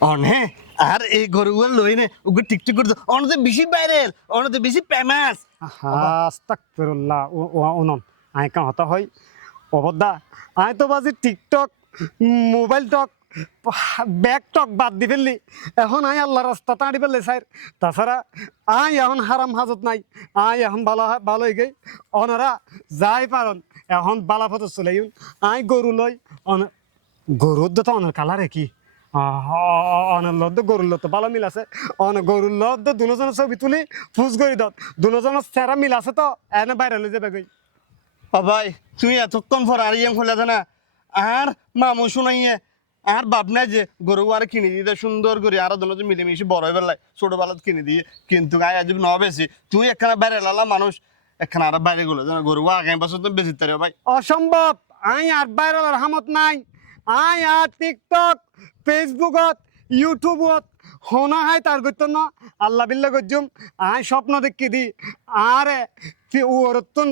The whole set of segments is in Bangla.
অনে আর এই গরুগুলো লই নে ওগুলো টিকটিক করতে অনতে বেশি ভাইরাল অনতে বেশি ফেমাস আস্তাগফিরুল্লাহ অনন আই কাম হতা হয় অবদা আই তো বাজি টিকটক মোবাইল টক ব্যাগ টক বাদ দি ফেললি এখন আই আল্লাহ রাস্তা তাড়ি ফেললে স্যার তাছাড়া আই এখন হারাম হাজত নাই আই এখন ভালো হয়ে গই অনারা যাই পারন এখন বালা ফটো চলে আই গরু লই গরুর তো অনেক কালারে কি অনেক লদ্দ গরুর লদ্দ ভালো মিল আছে অনেক গরুর লদ্দ দুজনের ছবি তুলি ফুস করি দত দুজনের চেহারা মিল আছে তো এনে বাইরে লই যাবে গই ভাই তুই এতক্ষণ পর আর ইয়াম খোলা না আর মামু শুনাইয়ে আর ভাবনা যে গরু আর কিনে দিতে সুন্দর করে আর দুজন মিলেমিশে বড় হয়ে বেলায় ছোটবেলা কিনে দিয়ে কিন্তু গায়ে আজ ন বেশি তুই একখানা বাইরে লালা মানুষ একখানা আর বাইরে গুলো গরু আগামী বছর তো বেশি তারে ভাই অসম্ভব আই আর বাইরের রহমত নাই আই আর টিকটক ফেসবুকত ইউটিউবত হোনা হাই তার করতো না আল্লাহ বিল্লা গজ্জুম আই স্বপ্ন দেখি দি আরে ওরতন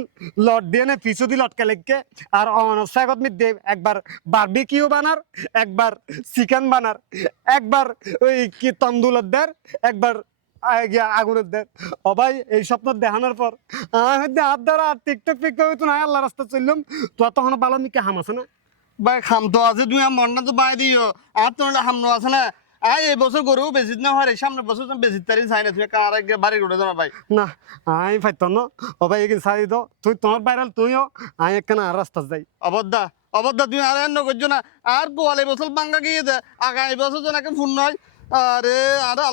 লট দিয়ে নে পিছু দি লটকে লেগকে আর অনসাগত মি দে একবার বারবিকিউ বানার একবার চিকেন বানার একবার ওই কি তন্দুলত দের একবার আগুনের দের অবাই এই স্বপ্ন দেখানোর পর হাত দ্বারা টিকটক ফিকটক হইতো না আল্লাহ রাস্তা চললাম তো তখন ভালো মিকে হাম আছে না ভাই খাম তো আছে তুমি আমার মনটা তো বাই দিও আর তোর হামনো আছে না আয় এই বছর গরু বেশি না হয় সামনের বছর বেশি তারিখ চাই না তুমি কার আগে বাড়ি উঠে যাও ভাই না আই ফাইতো না অবাই এগিন সারি দো তুই তোমার বাইরাল তুইও আই একখানা আর রাস্তা যাই অবদ্ধা অবদ্ধা তুমি আর এন্ন করছো না আর গোয়ালে বছর বাঙ্গা গিয়ে দে আগামী বছর জনাকে ফোন নয় আরে আরে